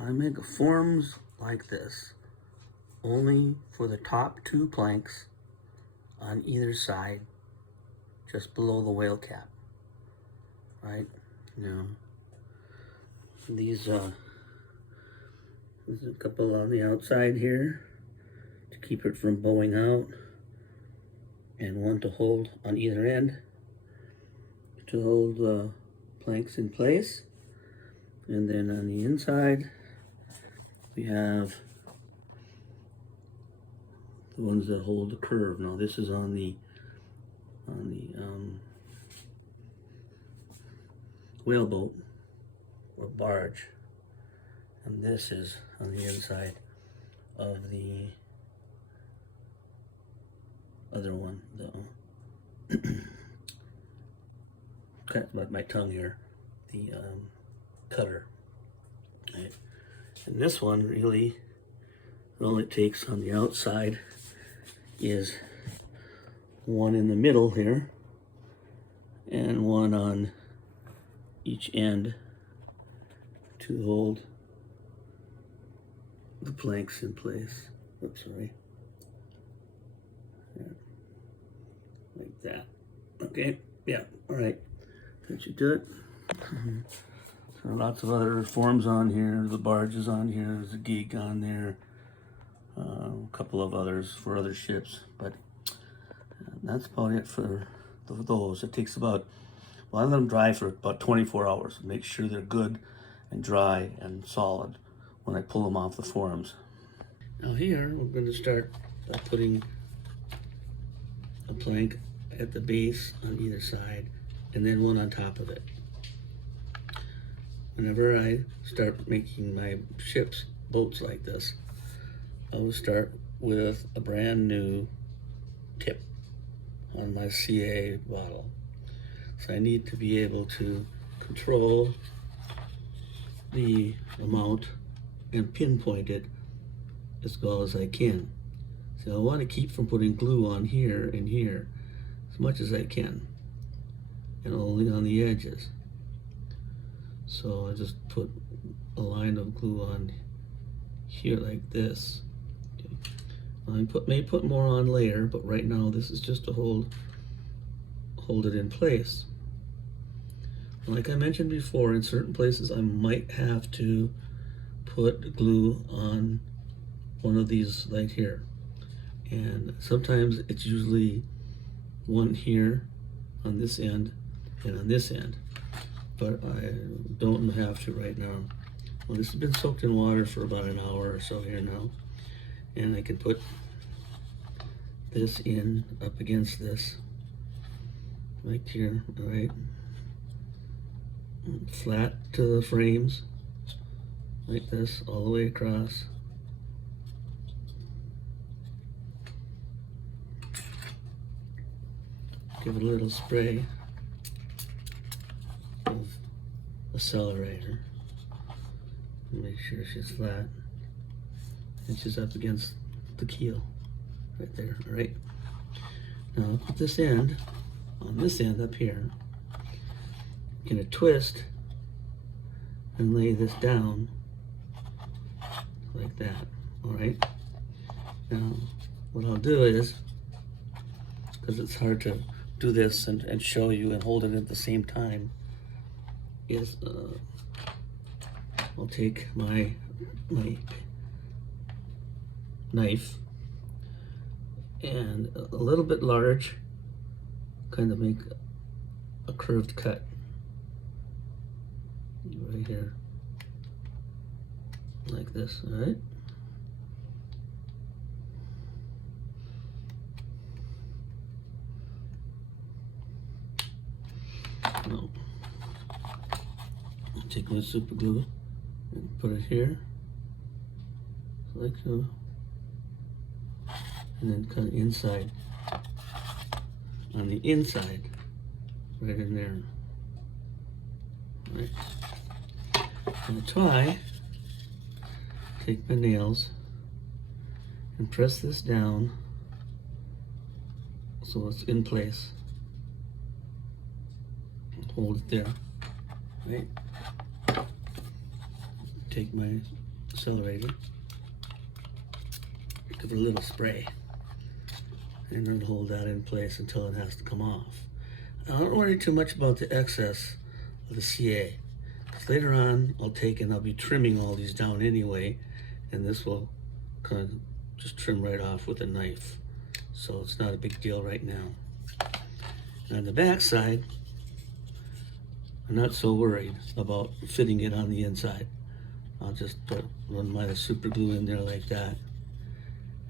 I make forms like this, only for the top two planks on either side, just below the whale cap. Right now, these there's a couple on the outside here to keep it from bowing out, and one to hold on either end to hold the planks in place. And then on the inside, we have the ones that hold the curve. Now this is on the whaleboat or barge, and this is on the inside of the other one. Cut my tongue here. The cutter. Right. And this one really, all it takes on the outside is one in the middle here and one on each end to hold the planks in place. Oops, sorry. Yeah. Like that. Okay, yeah, all right. That should do it. So lots of other forms on here. The barge is on here. There's a gig on there. A couple of others for other ships, but that's about it for those. It takes about, well, I let them dry for about 24 hours. Make sure they're good and dry and solid when I pull them off the forms. Now here, we're going to start by putting a plank at the base on either side, and then one on top of it. Whenever I start making my ships, boats like this, I will start with a brand new tip on my CA bottle. So I need to be able to control the amount and pinpoint it as well as I can. So I want to keep from putting glue on here and here as much as I can, and only on the edges. So I just put a line of glue on here like this. Okay. I may put more on later, but right now this is just to hold it in place. Like I mentioned before, in certain places I might have to put glue on one of these right here. And sometimes it's usually one here on this end and on this end. But I don't have to right now. Well, this has been soaked in water for about an hour or so here now. And I can put this in up against this, right here, all right? Flat to the frames, like this, all the way across. Give it a little spray of accelerator. Make sure she's flat. And she's up against the keel, right there, all right? Now put this end, on this end up here, I'm gonna twist and lay this down like that, all right? Now, what I'll do is, because it's hard to do this and show you and hold it at the same time, is I'll take my knife and a little bit large, kind of make a curved cut right here, like this, all right? Now, I'll take my super glue and put it here, like so, and then cut inside, on the inside, right in there. Right. And try, take my nails and press this down so it's in place. Hold it there, right? Take my accelerator, give it a little spray, and then hold that in place until it has to come off. I don't worry too much about the excess of the CA, because later on I'll take and I'll be trimming all these down anyway, and this will kind of just trim right off with a knife, so it's not a big deal right now. And on the back side, I'm not so worried about fitting it on the inside. I'll just run my super glue in there like that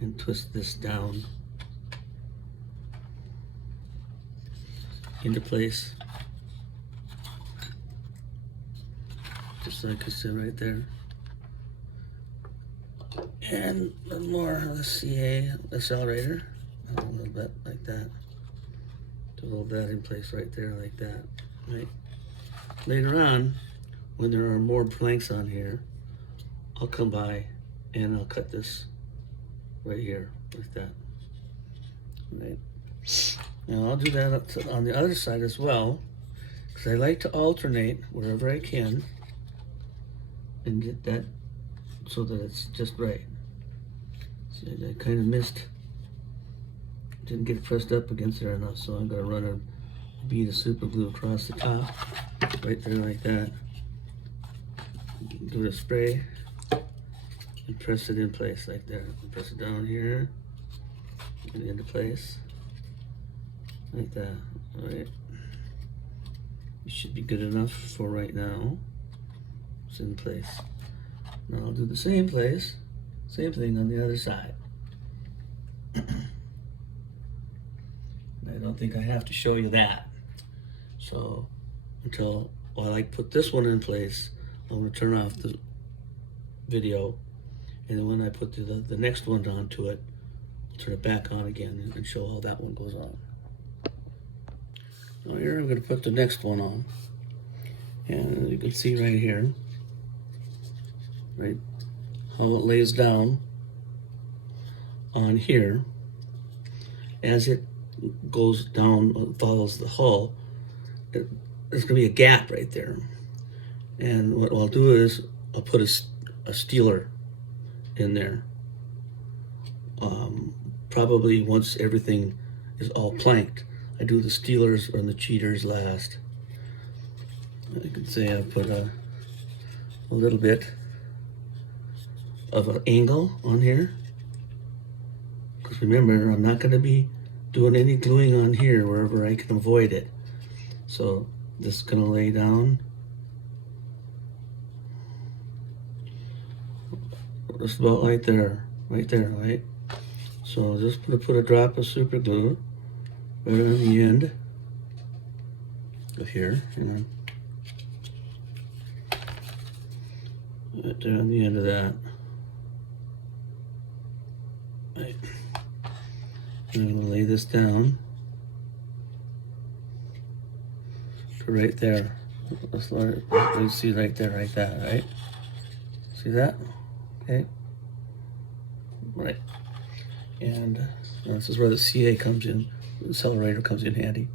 and twist this down into place, just like I said right there. And a little more of the CA accelerator, a little bit like that, to hold that in place right there like that. Right. Later on, when there are more planks on here, I'll come by and I'll cut this right here like that. Right. Now I'll do that on the other side as well, because I like to alternate wherever I can and get that so that it's just right. See, I kind of missed, didn't get pressed up against there enough, so I'm going to run a bead of super glue across the top, right there like that. Do the spray and press it in place like that. Press it down here and into place like that. All right, it should be good enough for right now. It's in place. Now I'll do the same thing on the other side. I don't think I have to show you that. So while I put this one in place, I'm going to turn off the video, and then when I put the next one onto it, I'll turn it back on again and show how that one goes on. So here I'm going to put the next one on, and you can see right here, right, how it lays down on here. As it goes down, follows the hull, there's going to be a gap right there. And what I'll do is I'll put a steeler in there. Probably once everything is all planked. I do the steelers and the cheaters last. You can say I put a little bit of an angle on here. Because remember, I'm not going to be doing any gluing on here wherever I can avoid it. So this is going to lay down just about right there, right? So just put a drop of super glue right on the end of here, right there on the end of that. Right. I'm going to lay this down to right there. Let's see right there, like that, right? See that? Okay. Right. And this is where the CA comes in, the accelerator comes in handy.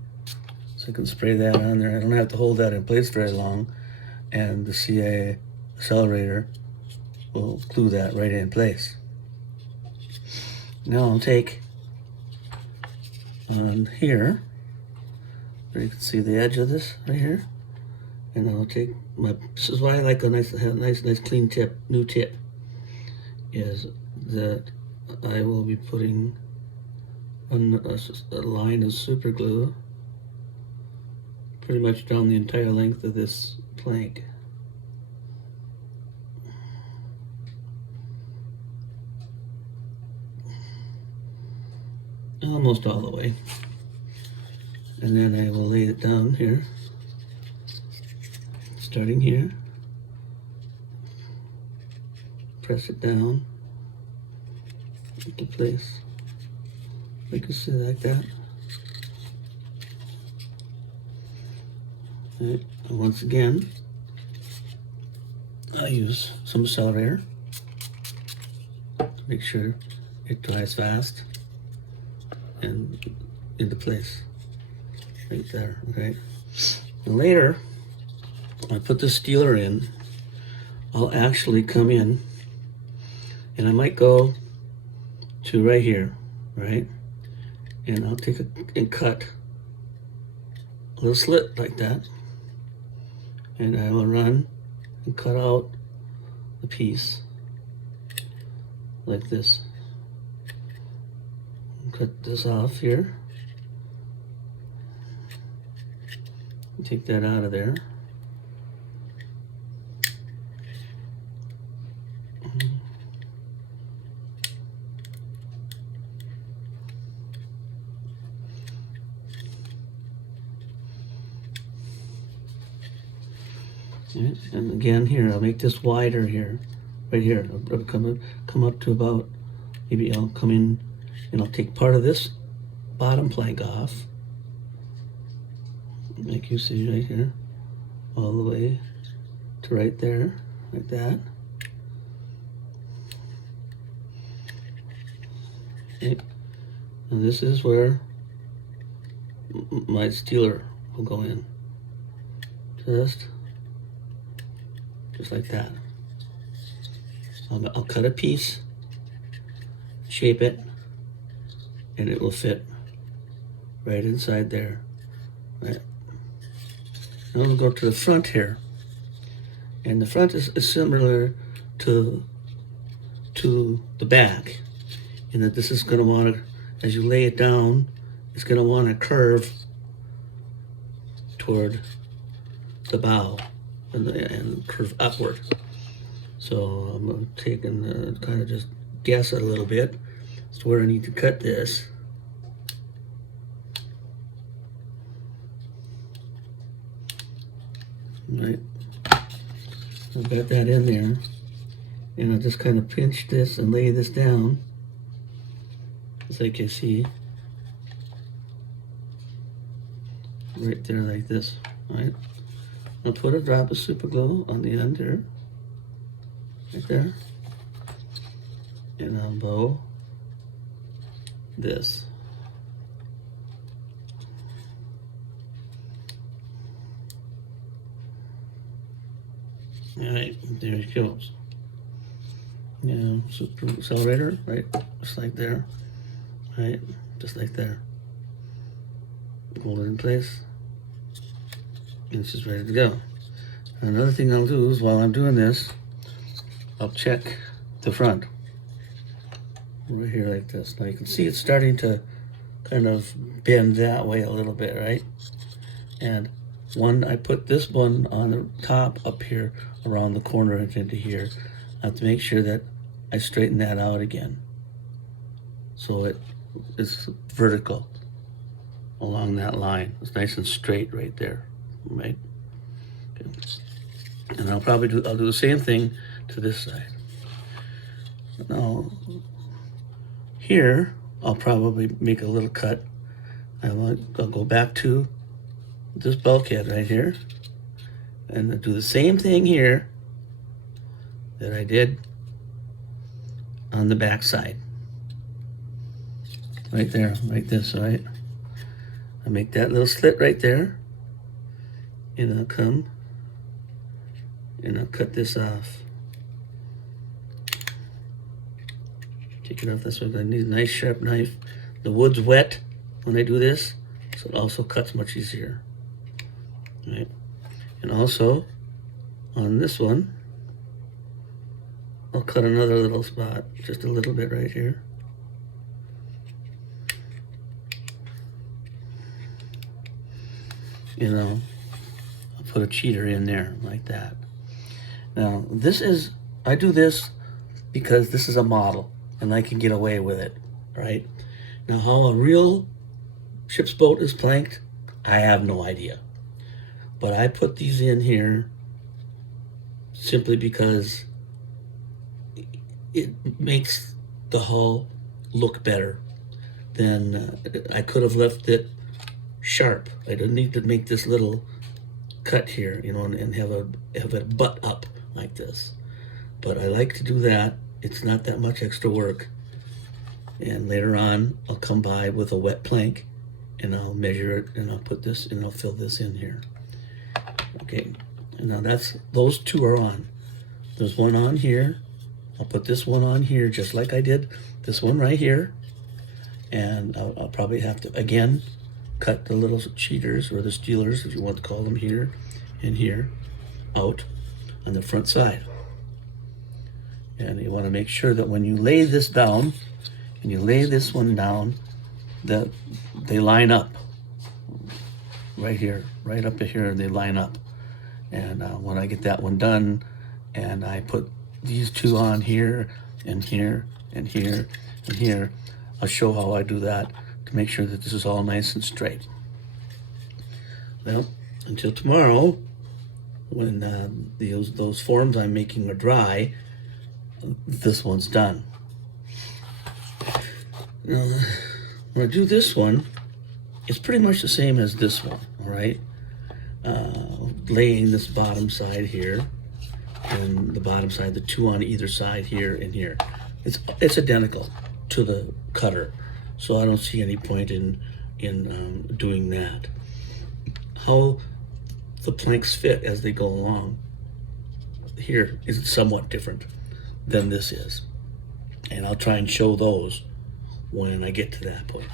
So I can spray that on there. I don't have to hold that in place very long, and the CA accelerator will glue that right in place. Now I'll take on here, where you can see the edge of this right here, and I'll take this is why I like a nice clean tip, new tip, is that I will be putting a line of super glue pretty much down the entire length of this plank. Almost all the way. And then I will lay it down here, starting here, press it down into place, like you see, like that. Right. And once again, I use some accelerator to make sure it dries fast and into place right there. Okay, and later I put the steeler in. I'll actually come in And I might go to right here, right? And I'll take and cut a little slit like that. And I will run and cut out the piece like this. Cut this off here. Take that out of there. And again here, I'll make this wider here, right here. I'll come up to about, maybe I'll come in and I'll take part of this bottom plank off, like you see right here, all the way to right there, like that. Okay. And this is where my steeler will go in. Just like that. I'll cut a piece, shape it, and it will fit right inside there. Right. Now we'll go to the front here, and the front is similar to the back, in that this is going to want to, as you lay it down, it's going to want to curve toward the bow and curve upward. So I'm going to take and kind of just guess it a little bit as to where I need to cut this. Right, I've got that in there, and I'll just kind of pinch this and lay this down, as you can see, right there like this. Right, I'll put a drop of super glue on the end here, right there, and I'll bow this. All right, there it goes. Yeah, super accelerator, right, just like there, right, just like there. Hold it in place, and it's just ready to go. And another thing I'll do is, while I'm doing this, I'll check the front right here like this. Now you can see it's starting to kind of bend that way a little bit, right? And I put this one on the top up here around the corner and into here. I have to make sure that I straighten that out again, so it is vertical along that line. It's nice and straight right there, right? Okay. And I'll do the same thing to this side. Now here I'll probably make a little cut. I'll go back to this bulkhead right here, and I'll do the same thing here that I did on the back side. Right there, like this, right? I make that little slit right there, and I'll come and I'll cut this off. Take it off this way. I need a nice sharp knife. The wood's wet when I do this, so it also cuts much easier. Right? And also on this one, I'll cut another little spot, just a little bit right here. You know, I'll put a cheater in there like that. Now I do this because this is a model and I can get away with it, right? Now how a real ship's boat is planked, I have no idea. But I put these in here simply because it makes the hull look better than I could have left it sharp. I don't need to make this little cut here, you know, and have a butt up like this. But I like to do that. It's not that much extra work. And later on, I'll come by with a wet plank and I'll measure it and I'll put this and I'll fill this in here. Okay, and now those two are on. There's one on here I'll put this one on here just like I did this one right here. And I'll probably have to, again, cut the little cheaters or the stealers, if you want to call them, here and here out on the front side. And you want to make sure that when you lay this down and you lay this one down, that they line up right here, right up to here, they line up. And when I get that one done and I put these two on here and here and here and here, I'll show how I do that to make sure that this is all nice and straight. Well, until tomorrow, when those forms I'm making are dry, this one's done. Now, when I do this one, it's pretty much the same as this one, all right? Laying this bottom side here, and the bottom side, the two on either side here and here. It's identical to the cutter, so I don't see any point in doing that. How the planks fit as they go along here is somewhat different than this is, and I'll try and show those when I get to that point.